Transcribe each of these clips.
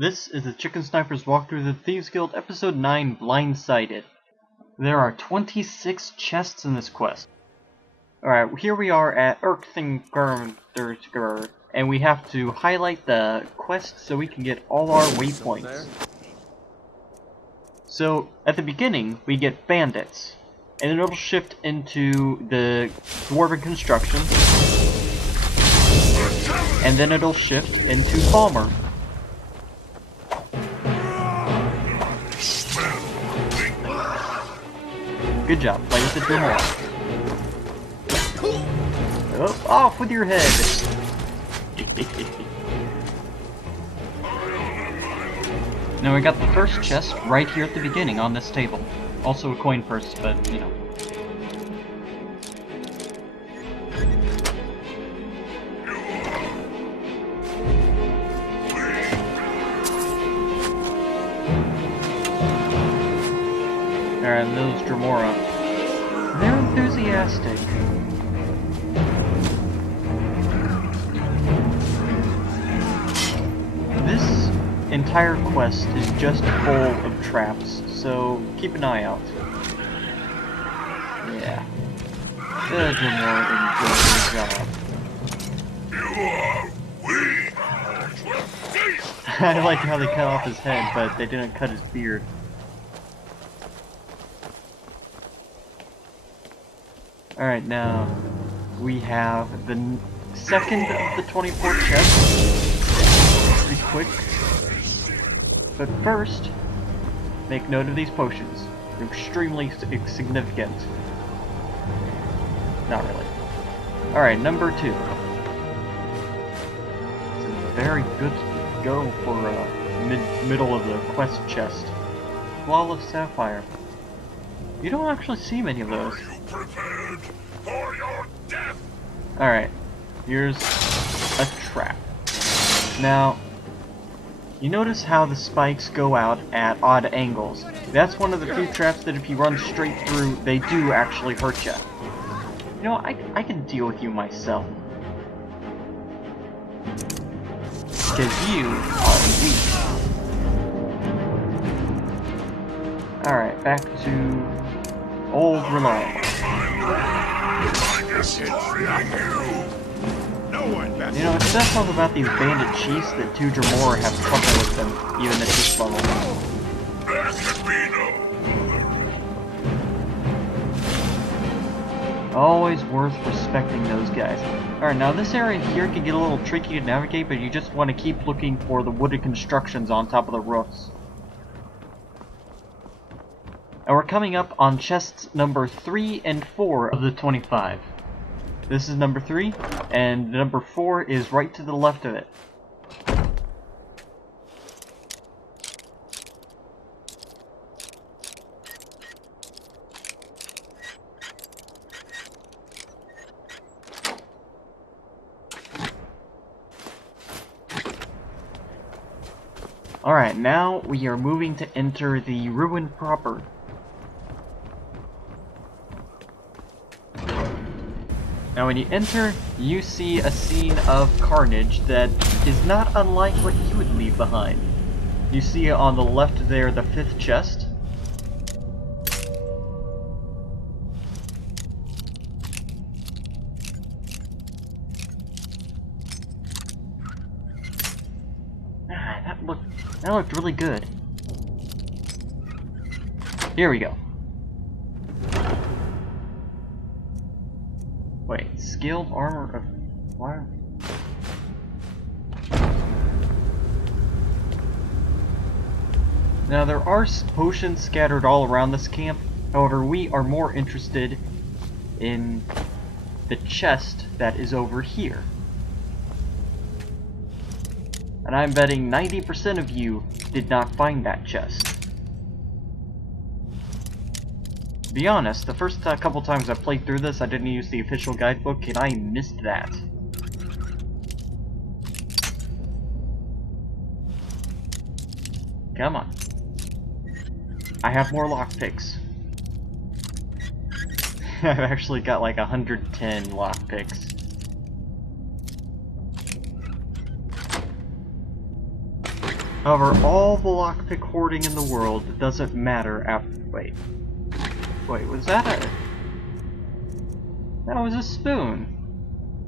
This is the Chicken Sniper's walkthrough the Thieves Guild, Episode 9, Blindsighted. There are 26 chests in this quest. Alright, here we are at Erkthingerder, and we have to highlight the quest so we can get all our waypoints. So, at the beginning, we get bandits, and then it'll shift into the dwarven construction, and then it'll shift into bomber. Good job, play with the drummer. Oh, off with your head! Now we got the first chest right here at the beginning on this table. Also a coin purse, but you know. And those Dremora, they're enthusiastic. This entire quest is just full of traps, so keep an eye out. Yeah. The Dremora enjoyed the job. I like how they cut off his head, but they didn't cut his beard. Alright, now we have the second of the 24 chests. Pretty quick. But first, make note of these potions. They're extremely significant. Not really. Alright, number 2. It's a very good go for middle of the quest chest. Flawless Sapphire. You don't actually see many of those. Alright, here's a trap. Now, you notice how the spikes go out at odd angles. That's one of the few traps that if you run straight through, they do actually hurt you. You know, I can deal with you myself. Because you are weak. Alright, back to old reliable. You know, it says something about these bandit chiefs that 2 or more have trouble with them, even at this level. Always worth respecting those guys. Alright, now this area here can get a little tricky to navigate, but you just want to keep looking for the wooden constructions on top of the roofs. And we're coming up on chests number 3 and 4 of the 25. This is number 3, and number 4 is right to the left of it. Alright, now we are moving to enter the ruin proper. Now when you enter, you see a scene of carnage that is not unlike what you would leave behind. You see on the left there the 5th chest. That looked really good. Here we go. Wait, skilled armor of... Why? Now there are potions scattered all around this camp, however we are more interested in the chest that is over here. And I'm betting 90% of you did not find that chest. To be honest, the first couple times I played through this I didn't use the official guidebook and I missed that. Come on. I have more lockpicks. I've actually got like 110 lockpicks. However, all the lockpick hoarding in the world doesn't matter after— Wait, was that a— That was a spoon.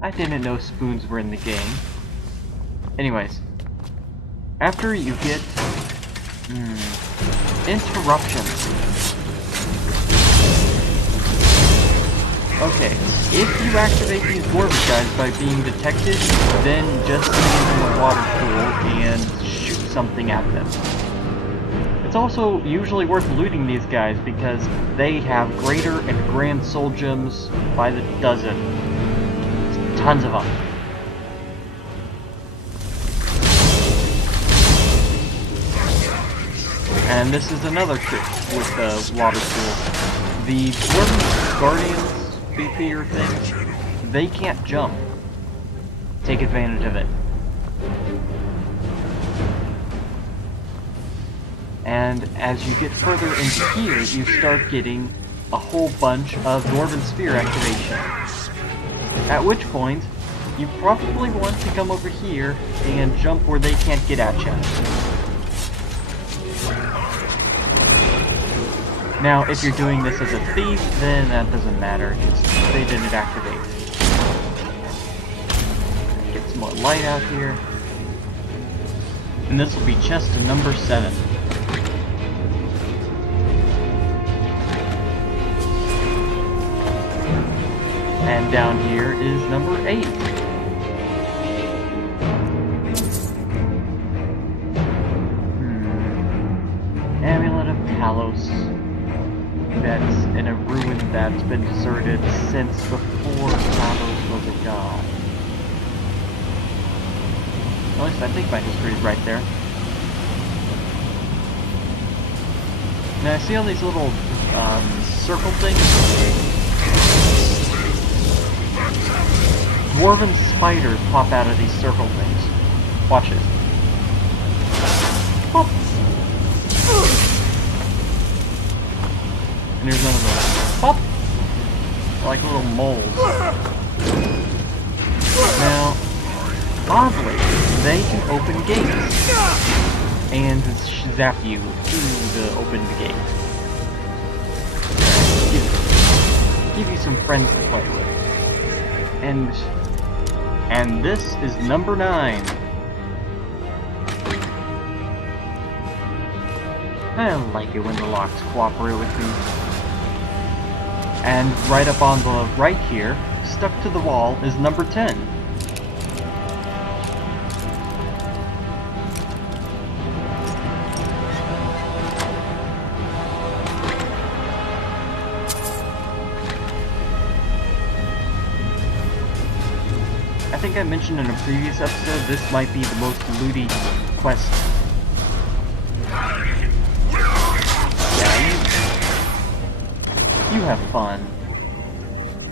I didn't know spoons were in the game. Anyways, after you get interruptions. Okay, if you activate these dwarves guys by being detected, then just stand in the water pool and shoot something at them. It's also usually worth looting these guys because they have greater and grand soul gems by the dozen. There's tons of them. And this is another trick with the water pool. The dwarven guardians, beefier things, they can't jump. Take advantage of it. And as you get further into here, you start getting a whole bunch of Dwarven Spear activation. At which point, you probably want to come over here and jump where they can't get at you. Now, if you're doing this as a thief, then that doesn't matter, because they didn't activate. Get some more light out here. And this will be chest number 7. And down here is number 8. Amulet of Talos. That's in a ruin that's been deserted since before Talos was a god. At least I think my history is right there. Now I see all these little circle things. Dwarven spiders pop out of these circle things. Watch it. Pop. And here's another one. Pop! They're like little moles. Now, oddly, they can open gates. And zap you to open the gate. Give you some friends to play with. And this is number 9. I like it when the locks cooperate with me. And right up on the right here, stuck to the wall, is number 10. I think I mentioned in a previous episode, this might be the most looty quest. You have fun.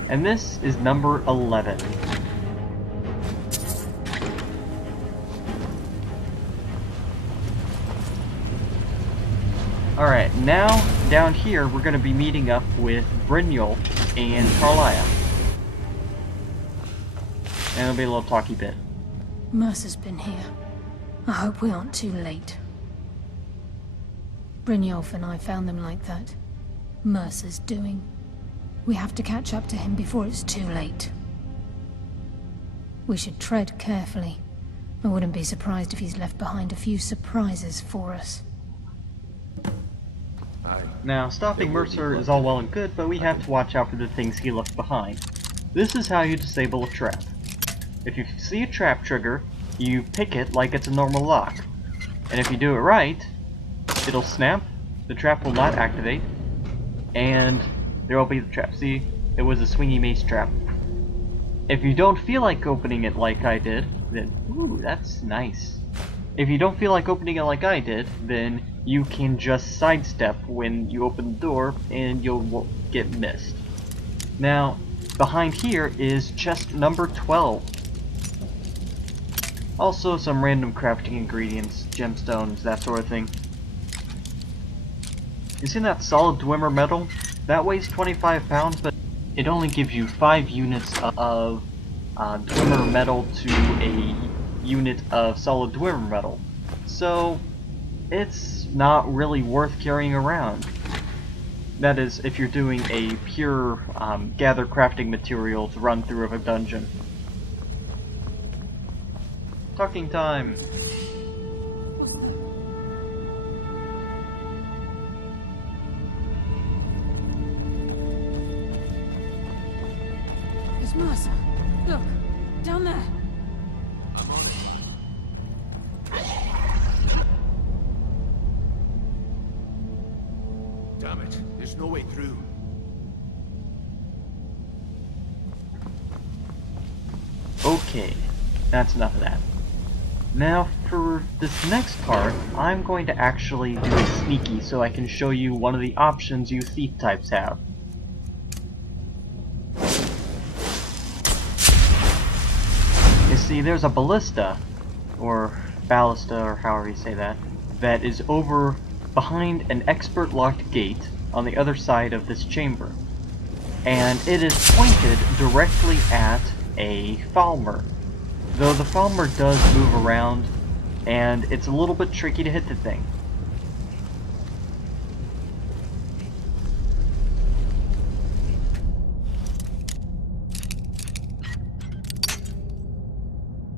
And this is number 11. Alright, now down here we're going to be meeting up with Brynjol and Carlia. And it'll be a little talky bit. Mercer's been here. I hope we aren't too late. Brynjolf and I found them like that. Mercer's doing. We have to catch up to him before it's too late. We should tread carefully. I wouldn't be surprised if he's left behind a few surprises for us. Now, stopping Mercer is all well and good, but we have to watch out for the things he left behind. This is how you disable a trap. If you see a trap trigger, you pick it like it's a normal lock. And if you do it right, it'll snap, the trap will not activate, and there will be the trap. See, it was a swingy mace trap. If you don't feel like opening it like I did, then, ooh, that's nice. If you don't feel like opening it like I did, then you can just sidestep when you open the door and you'll get missed. Now, behind here is chest number 12. Also some random crafting ingredients, gemstones, that sort of thing. You see that solid Dwemer metal? That weighs 25 pounds, but it only gives you 5 units of Dwemer metal to a unit of solid Dwemer metal. So, it's not really worth carrying around. That is, if you're doing a pure gather crafting materials run through of a dungeon. Talking time! It's Mercer. Look, down there. I'm on it. Damn it, there's no way through. Okay, that's enough of that. Now, for this next part, I'm going to actually do it sneaky so I can show you one of the options you thief types have. You see, there's a ballista, or ballista, or however you say that is over behind an expert locked gate on the other side of this chamber. And it is pointed directly at a Falmer. Though the Falmer does move around, and it's a little bit tricky to hit the thing.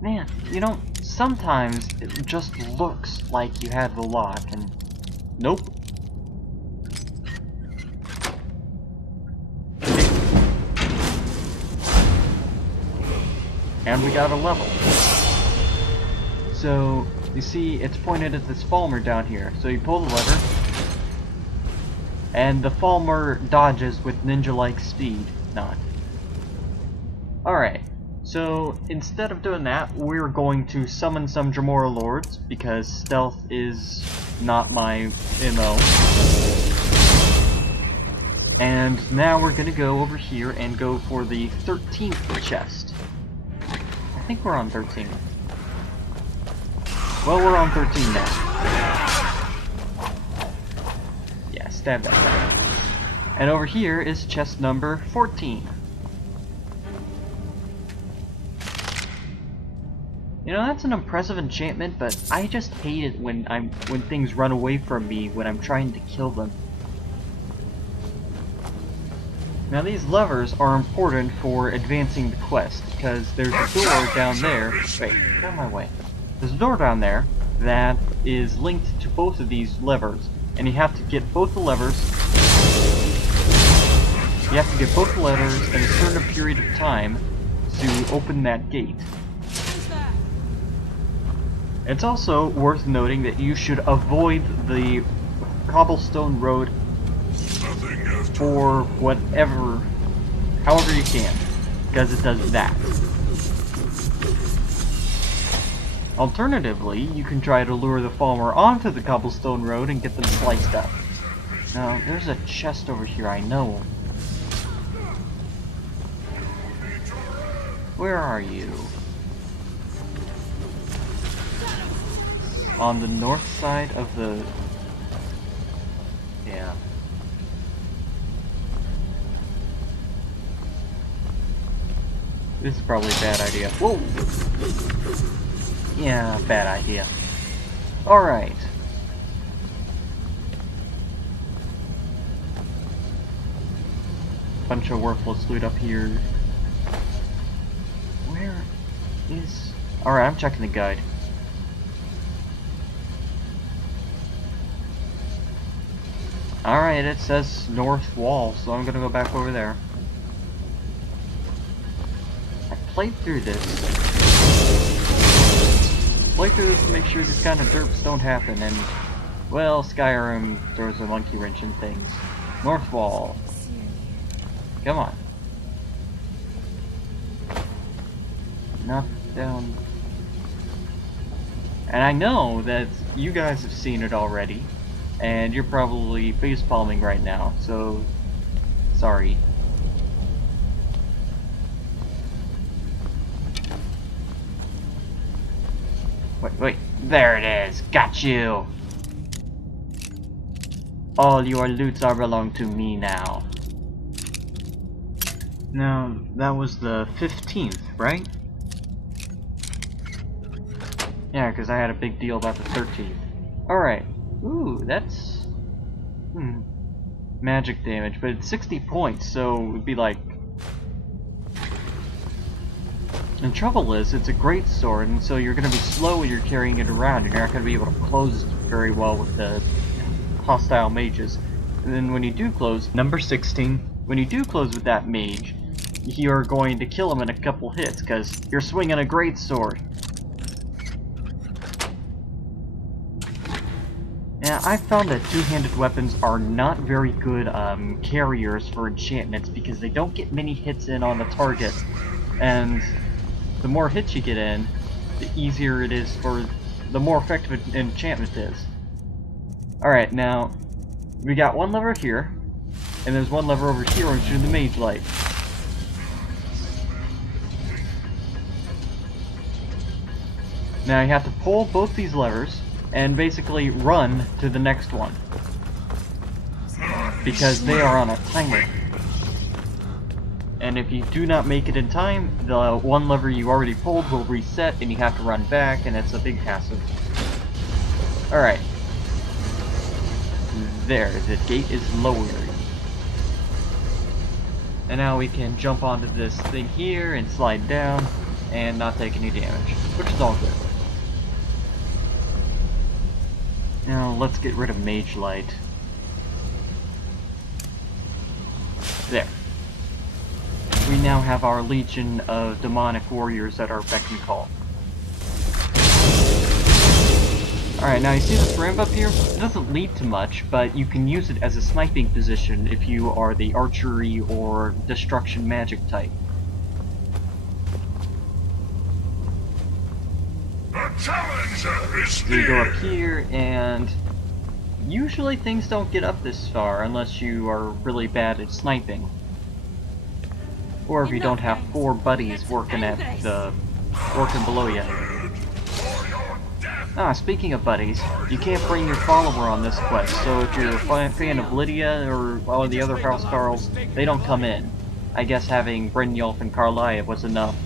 Man, you know, sometimes it just looks like you have the lock, and nope. And we got a level. So, you see, it's pointed at this Falmer down here. So you pull the lever, and the Falmer dodges with ninja-like speed. Not. Alright, so instead of doing that, we're going to summon some Dremora Lords, because stealth is not my MO. And now we're gonna go over here and go for the 13th chest. I think we're on 13. Well, we're on 13 now. Yeah, stab that guy. And over here is chest number 14. You know, that's an impressive enchantment, but I just hate it when things run away from me when I'm trying to kill them. Now these levers are important for advancing the quest, because there's a door down there. Wait, get out of my way. There's a door down there that is linked to both of these levers, and you have to get both the levers. You have to get both the levers in a certain period of time to open that gate. It's also worth noting that you should avoid the cobblestone road for however you can, because it does that. Alternatively, you can try to lure the Falmer onto the cobblestone road and get them sliced up. Now, there's a chest over here, I know. Where are you? On the north side of the... yeah. This is probably a bad idea. Whoa! Yeah, bad idea. Alright. Bunch of worthless loot up here. Where is... alright, I'm checking the guide. Alright, it says north wall, so I'm gonna go back over there. I played through this. Played through this to make sure these kind of derps don't happen, and Well, Skyrim throws a monkey wrench in things. North wall. Come on. Knock down. And I know that you guys have seen it already, and you're probably facepalming right now, so sorry. Wait, there it is! Got you! All your loots are belong to me now. Now, that was the 15th, right? Yeah, because I had a big deal about the 13th. Alright. Ooh, that's... magic damage, but it's 60 points, so it would be like... The trouble is, it's a great sword, and so you're going to be slow when you're carrying it around. You're not going to be able to close very well with the hostile mages. And then when you do close, number 16, when you do close with that mage, you're going to kill him in a couple hits, because you're swinging a great sword. Now, I found that two-handed weapons are not very good carriers for enchantments, because they don't get many hits in on the target, and the more hits you get in, the easier it is for... the more effective an enchantment is. Alright, now, we got one lever here, and there's one lever over here which is the mage light. Now you have to pull both these levers, and basically run to the next one. Because they are on a timer. And if you do not make it in time, the one lever you already pulled will reset and you have to run back, and it's a big hassle. Alright. There, the gate is lowered. And now we can jump onto this thing here and slide down and not take any damage, which is all good. Now let's get rid of Mage Light. There. We now have our legion of demonic warriors at our beck and call. Alright, now you see this ramp up here? It doesn't lead to much, but you can use it as a sniping position if you are the archery or destruction magic type. The challenger is So you go up here, and usually things don't get up this far unless you are really bad at sniping. Or if you don't have 4 buddies working below you. Ah, speaking of buddies, you can't bring your follower on this quest, so if you're a fan of Lydia or all of the other housecarls, they don't come in. I guess having Brynjolf and Carlia was enough.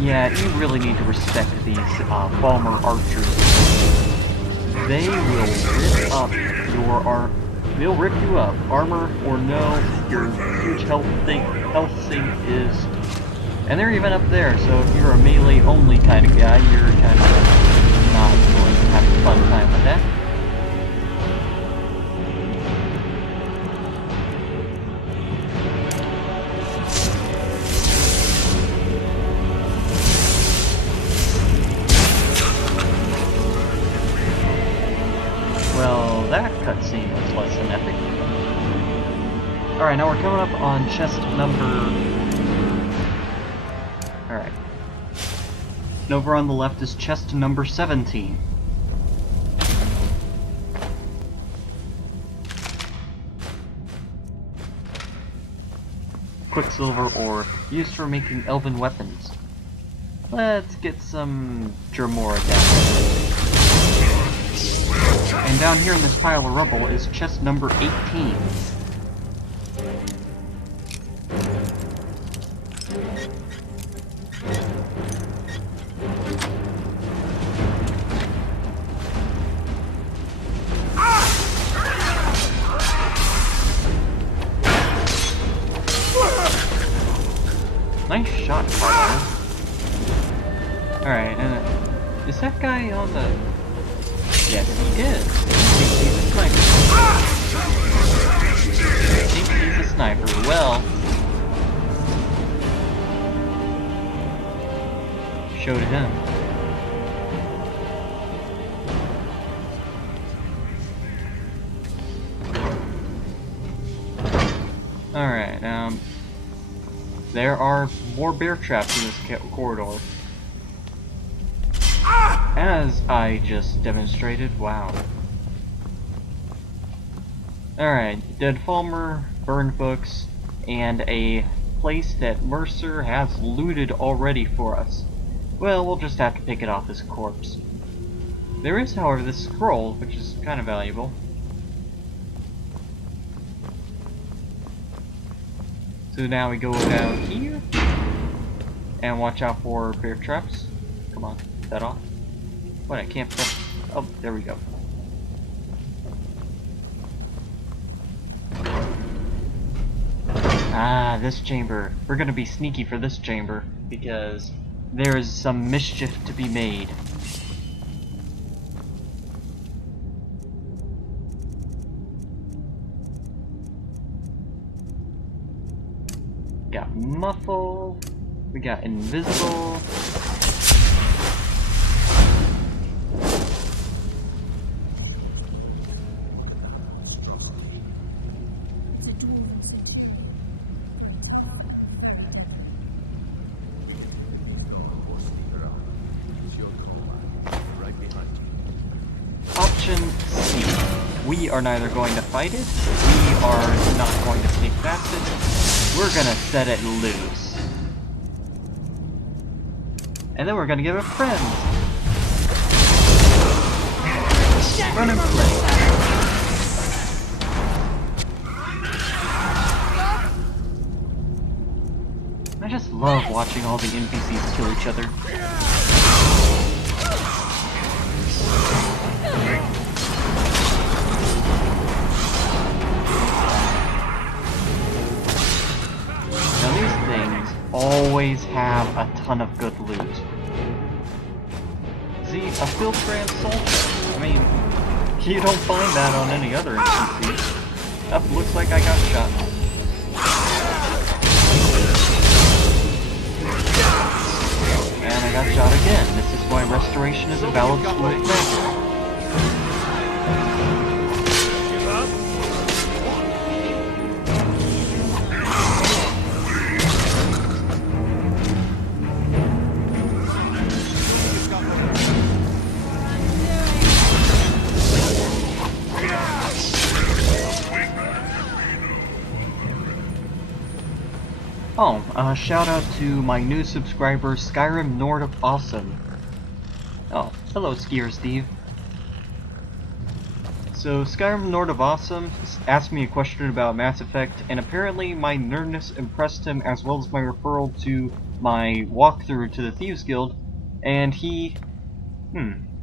Yeah, you really need to respect these Balmer archers. They will rip up your they'll rip you up, armor or no. Your huge health sink is, and they're even up there. So if you're a melee only kind of guy, you're kind of not going to have a fun time with that. Well, that cutscene was less than epic. Alright, now we're coming up on chest number... Alright. And over on the left is chest number 17. Quicksilver ore, used for making elven weapons. Let's get some Dremora down. And down here in this pile of rubble is chest number 18. Nice shot, partner. Alright, and is that guy on the... Yes, he is. He's a sniper. I think he's a sniper. Well, show to him. Alright, there are more bear traps in this corridor. As I just demonstrated, wow. Alright, dead Falmer, burned books, and a place that Mercer has looted already for us. Well, we'll just have to pick it off his corpse. There is, however, this scroll, which is kind of valuable. So now we go down here, and watch out for bear traps. Come on, get that off. What, I can't press... Oh, there we go. Ah, this chamber. We're gonna be sneaky for this chamber, because there is some mischief to be made. We got muffle, we got invisible. It's a dwarven secret. Option C. We are neither going to fight it, we are not going to take passage, we're gonna set it loose. And then we're gonna give it friends. Run and play. I just love watching all the NPCs kill each other. Now these things always have a ton of good loot. See, a Filtrand soldier. I mean, you don't find that on any other NPC. Up, looks like I got shot. And I got shot again. This is why restoration is a valid school of magic. Oh, shout out to my new subscriber, Skyrim Nord of Awesome. Oh, hello Skier Steve. So, Skyrim Nord of Awesome asked me a question about Mass Effect, and apparently my nerdness impressed him as well as my referral to my walkthrough to the Thieves Guild, and he...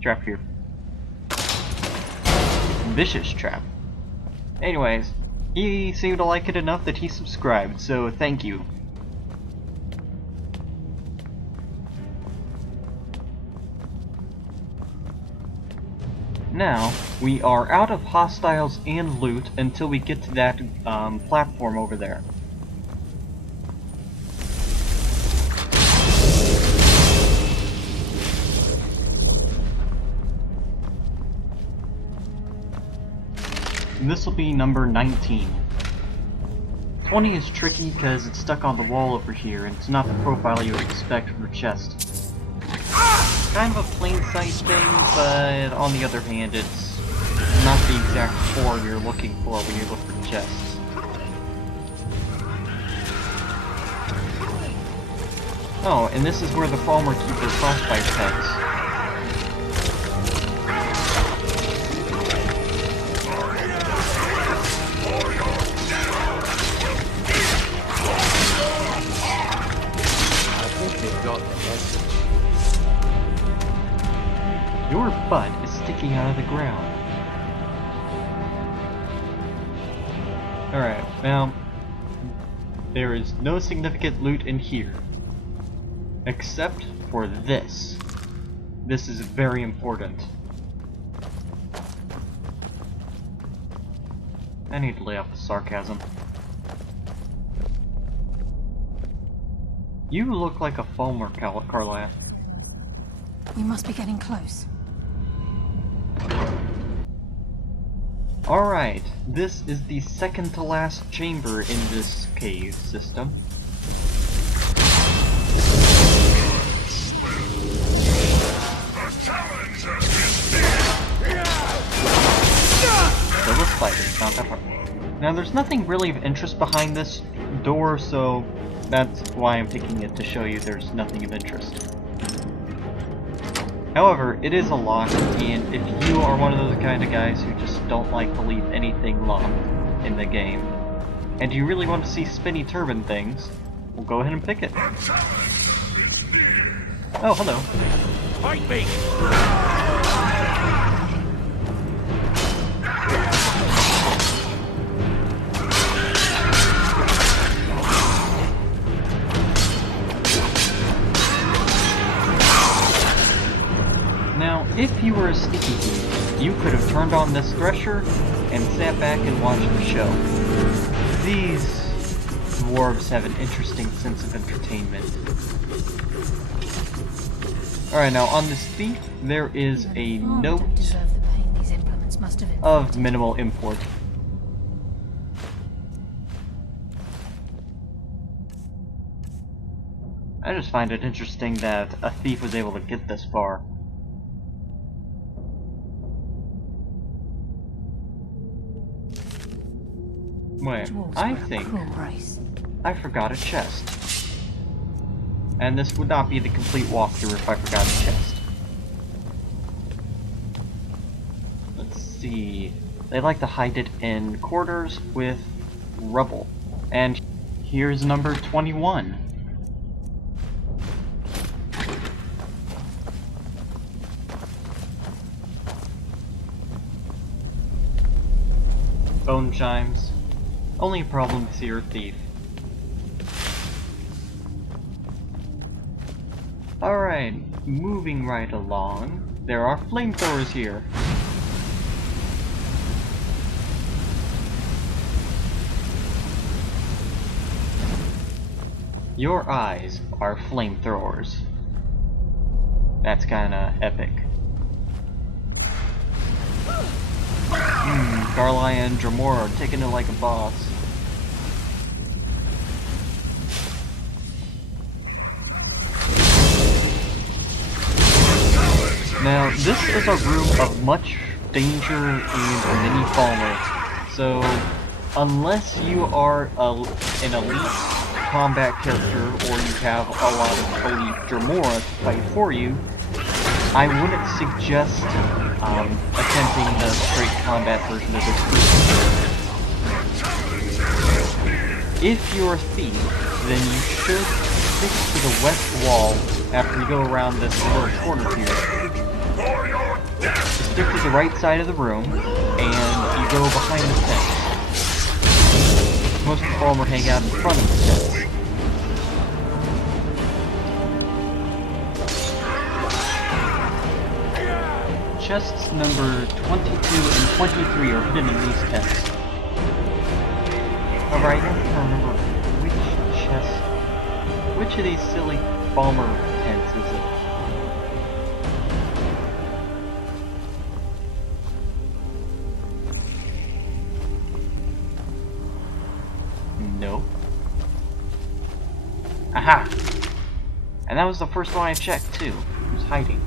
trap here. Vicious trap. Anyways, he seemed to like it enough that he subscribed, so thank you. Now, we are out of hostiles and loot until we get to that platform over there. And this will be number 19. 20 is tricky because it's stuck on the wall over here, and it's not the profile you would expect from a chest. Kind of a plain sight thing, but on the other hand, it's not the exact form you're looking for when you look for chests. Oh, and this is where the Falmer keep their frostbite pets. I think they've got the message. Your butt is sticking out of the ground. Alright, now, there is no significant loot in here. Except for this. This is very important. I need to lay off the sarcasm. You look like a Falmer, Carla. We must be getting close. Alright, this is the second to last chamber in this cave system. So the spiders, not that hard. Now there's nothing really of interest behind this door, so that's why I'm taking it to show you there's nothing of interest. However, it is a lock, and if you are one of those kind of guys who just don't like to leave anything locked in the game, and you really want to see spinny turban things, well, go ahead and pick it. Oh, hello. Fight me! Now, if you were a sneaky thief, you could have turned on this thresher and sat back and watched the show. These dwarves have an interesting sense of entertainment. Alright, now on this thief, there is a note of minimal import. I just find it interesting that a thief was able to get this far. Wait, I think I forgot a chest. And this would not be the complete walkthrough if I forgot a chest. Let's see. They like to hide it in quarters with rubble. And here's number 21. Bone chimes. Only problem if you're a thief. Alright, moving right along. There are flamethrowers here. Your eyes are flamethrowers. That's kinda epic. Garlia and Dramora are taking it like a boss. Now, this is a room of much danger and many falmer. So, unless you are an elite combat character or you have a lot of elite Dramora to fight for you, I wouldn't suggest attempting the straight combat version of this room. If you're a thief, then you should stick to the west wall after you go around this little corner here. Stick to the right side of the room, and you go behind the fence. Most of the falmer hang out in front of the fence. Chests number 22 and 23 are hidden in these tents. However, I don't remember which chest, which of these silly bomber tents is it? Nope. Aha! And that was the first one I checked too. It was hiding.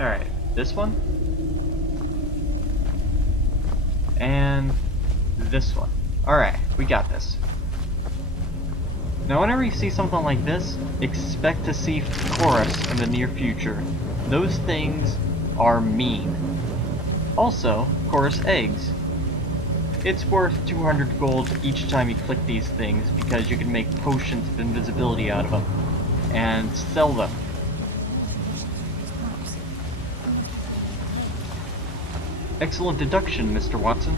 Alright, this one? And this one. Alright, we got this. Now whenever you see something like this, expect to see chorus in the near future. Those things are mean. Also, chorus eggs. It's worth 200 gold each time you click these things because you can make potions of invisibility out of them and sell them. Excellent deduction, Mr. Watson.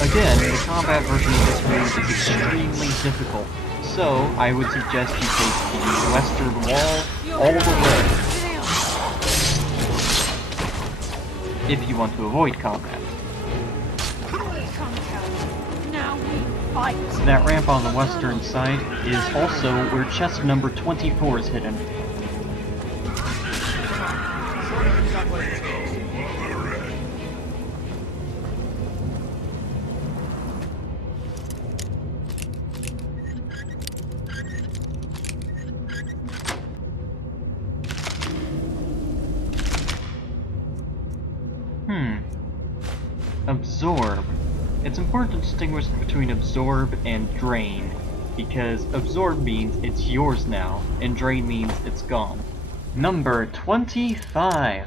Again, the combat version of this move is extremely difficult, so I would suggest you take the western wall all the way if you want to avoid combat. Now we That ramp on the western side is also where chest number 24 is hidden. Absorb. It's important to distinguish between absorb and drain, because absorb means it's yours now, and drain means it's gone. Number 25.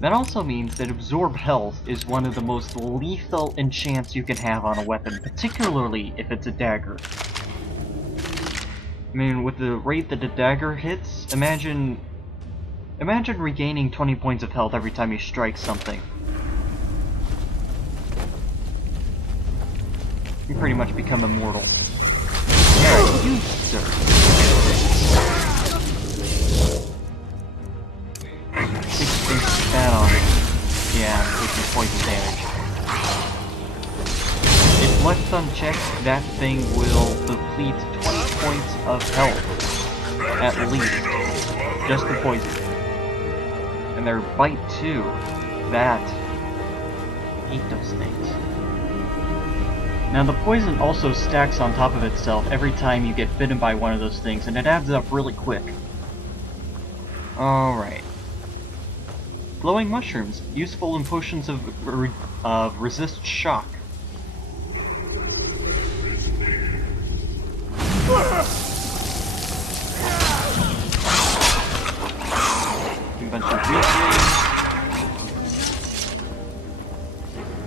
That also means that absorb health is one of the most lethal enchants you can have on a weapon, particularly if it's a dagger. I mean, with the rate that a dagger hits, imagine regaining 20 points of health every time you strike something. You pretty much become immortal. Alright, you, sir. Take that on. Yeah, taking poison damage. If left unchecked, that thing will deplete 20 points of health, at least, just the poison. And their bite too, that, eat those things. Now the poison also stacks on top of itself every time you get bitten by one of those things, and it adds up really quick. Alright. Glowing mushrooms, useful in potions of resist shock.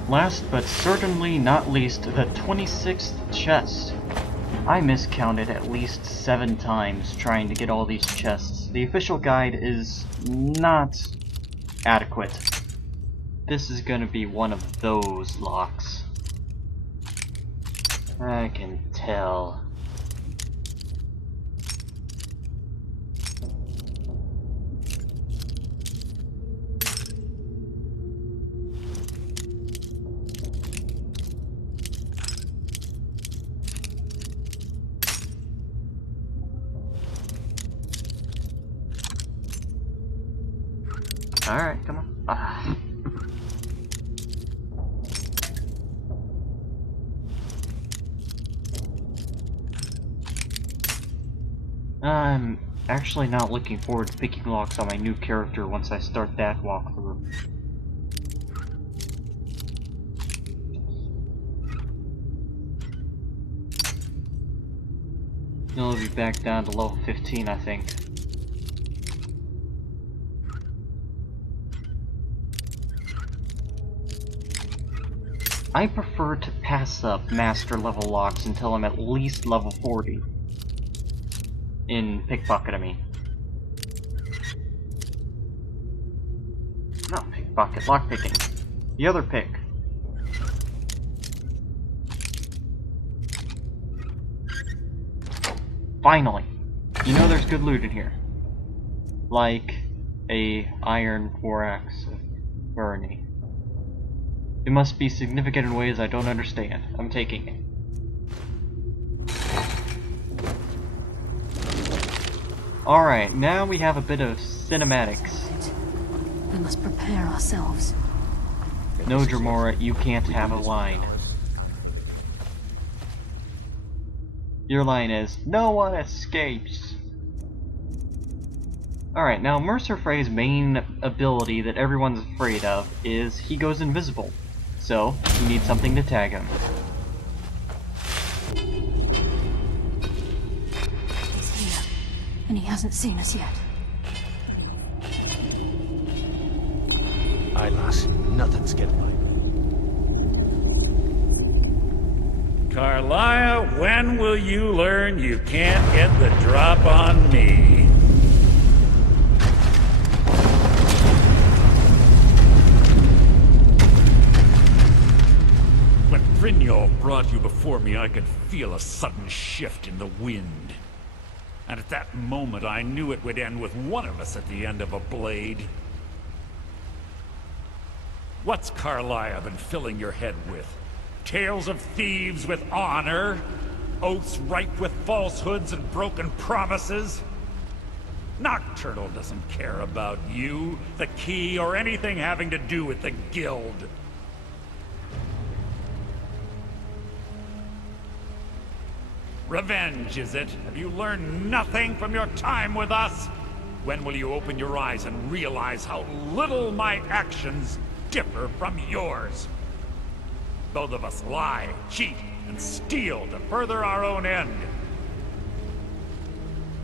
Last but certainly not least, the 26th chest. I miscounted at least 7 times trying to get all these chests. The official guide is not adequate. This is gonna be one of those locks. I can tell. Alright, come on. Ah. I'm actually not looking forward to picking locks on my new character once I start that walkthrough. It'll be back down to level 15, I think. I prefer to pass up master level locks until I'm at least level 40. In pickpocket, I mean. Not pickpocket, lockpicking. The other pick. Finally! You know there's good loot in here. Like a iron 4-axe of burning. It must be significant in ways I don't understand. I'm taking it. Alright, now we have a bit of cinematics. We must prepare ourselves. No, Dramora, you can't have a line. Your line is, no one escapes. Alright, now Mercer Frey's main ability that everyone's afraid of is he goes invisible. So, you need something to tag him. He's here, and he hasn't seen us yet. Aye, lass. Nothing's getting by me. Carlia, when will you learn you can't get the drop on me? When Brynjolf brought you before me, I could feel a sudden shift in the wind. And at that moment, I knew it would end with one of us at the end of a blade. What's Carlisle been filling your head with? Tales of thieves with honor? Oaths ripe with falsehoods and broken promises? Nocturnal doesn't care about you, the key, or anything having to do with the guild. Revenge, is it? Have you learned nothing from your time with us? When will you open your eyes and realize how little my actions differ from yours? Both of us lie, cheat, and steal to further our own end.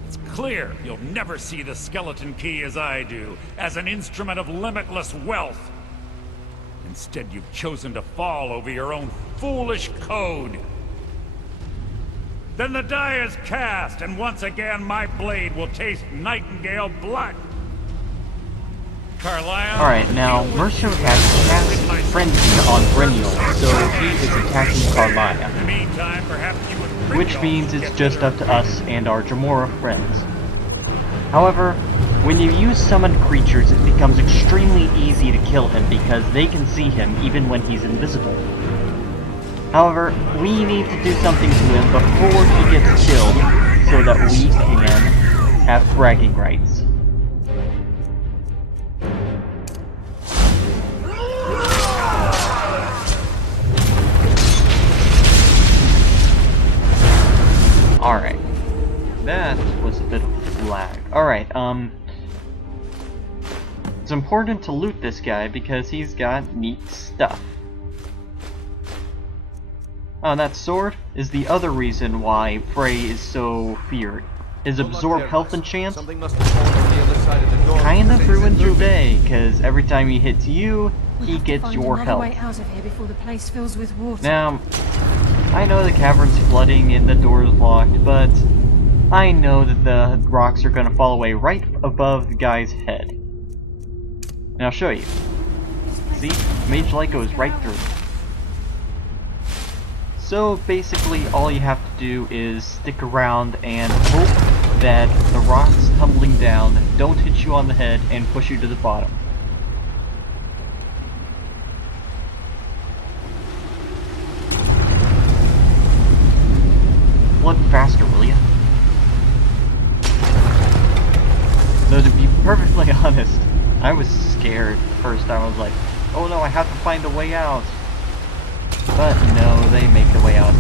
It's clear you'll never see the skeleton key as I do, as an instrument of limitless wealth. Instead, you've chosen to fall over your own foolish code. Then the die is cast, and once again my blade will taste nightingale blood. Carlisle. Alright, now Mercer has cast Frenzy on Brenial, so he is attacking Carlisle. In the meantime, perhaps you would Which means it's just up to us and our Jamora friends. However, when you use summoned creatures, it becomes extremely easy to kill him because they can see him even when he's invisible. However, we need to do something to him before he gets killed so that we can have bragging rights. Alright. That was a bit of lag. Alright, it's important to loot this guy because he's got neat stuff. Oh, that sword is the other reason why Frey is so feared. His absorb health enchant kinda ruins your day, cause every time he hits you, he gets your health. Way out of here before the place fills with water. Now, I know the cavern's flooding and the door's locked, but I know that the rocks are gonna fall away right above the guy's head. And I'll show you. See? Mage Light goes right through. So basically all you have to do is stick around and hope that the rocks tumbling down don't hit you on the head and push you to the bottom. Blood faster, will ya? Though to be perfectly honest, I was scared first. I was like, oh no, I have to find a way out. But no, they make the way out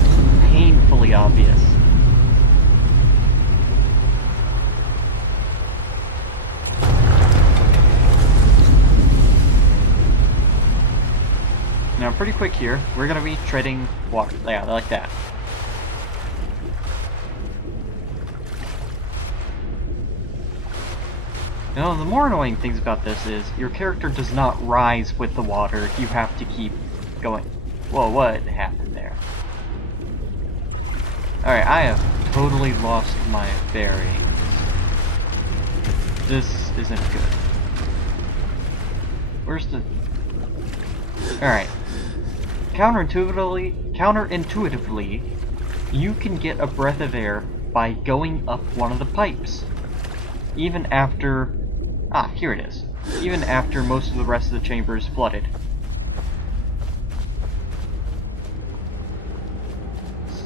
painfully obvious. Now, pretty quick here, we're gonna be treading water. Yeah, like that. Now, the more annoying things about this is your character does not rise with the water. You have to keep going. Whoa, what happened there? Alright, I have totally lost my bearings. This isn't good. Where's the... Alright. Counterintuitively, you can get a breath of air by going up one of the pipes. Even after... Ah, here it is. Even after most of the rest of the chamber is flooded.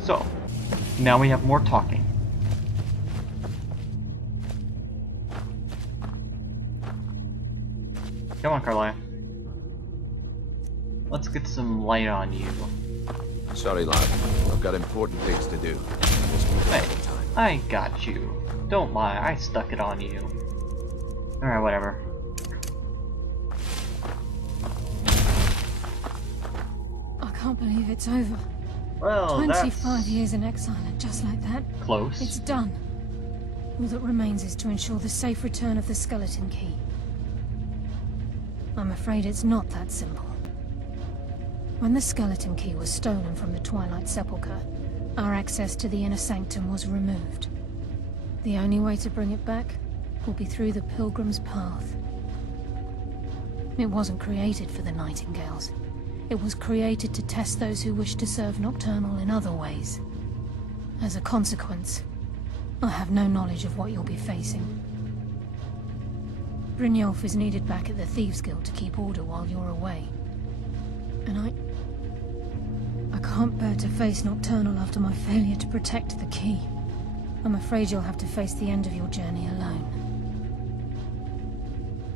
So, now we have more talking. Come on, Carlisle. Let's get some light on you. Sorry, lad. I've got important things to do. Hey, I got you. Don't lie, I stuck it on you. Alright, whatever. I can't believe it's over. Well, 25 years in exile, and just like that, close. it's done. All that remains is to ensure the safe return of the skeleton key. I'm afraid it's not that simple. When the skeleton key was stolen from the Twilight Sepulchre, our access to the inner sanctum was removed. The only way to bring it back will be through the Pilgrim's Path. It wasn't created for the Nightingales. It was created to test those who wish to serve Nocturnal in other ways. As a consequence, I have no knowledge of what you'll be facing. Brynjolf is needed back at the Thieves Guild to keep order while you're away. And I can't bear to face Nocturnal after my failure to protect the key. I'm afraid you'll have to face the end of your journey alone.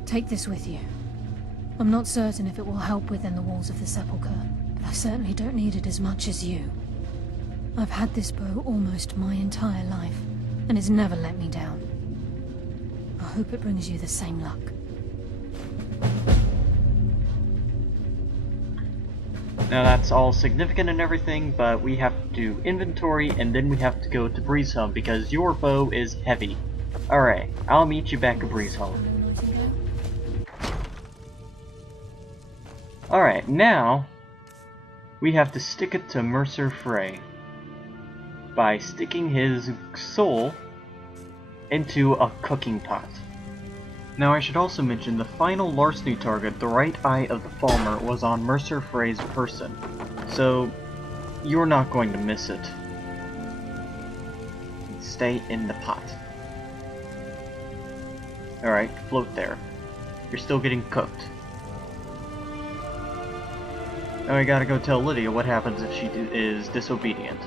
Take this with you. I'm not certain if it will help within the walls of the Sepulchre, but I certainly don't need it as much as you. I've had this bow almost my entire life, and it's never let me down. I hope it brings you the same luck. Now that's all significant and everything, but we have to do inventory and then we have to go to Breezeholm because your bow is heavy. Alright, I'll meet you back at Breezeholm. Alright, now we have to stick it to Mercer Frey by sticking his soul into a cooking pot. Now I should also mention the final larceny target, the right eye of the Falmer, was on Mercer Frey's person, so you're not going to miss it. Stay in the pot. Alright, float there. You're still getting cooked. Now I gotta go tell Lydia what happens if she is disobedient.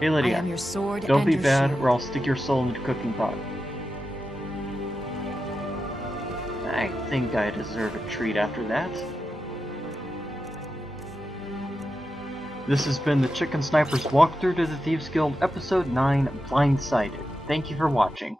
Hey Lydia, I am your sword don't and be your bad shield. or I'll stick your soul in the cooking pot. I think I deserve a treat after that. This has been the Chicken Sniper's walkthrough to the Thieves Guild, Episode 9, Blindsighted. Thank you for watching.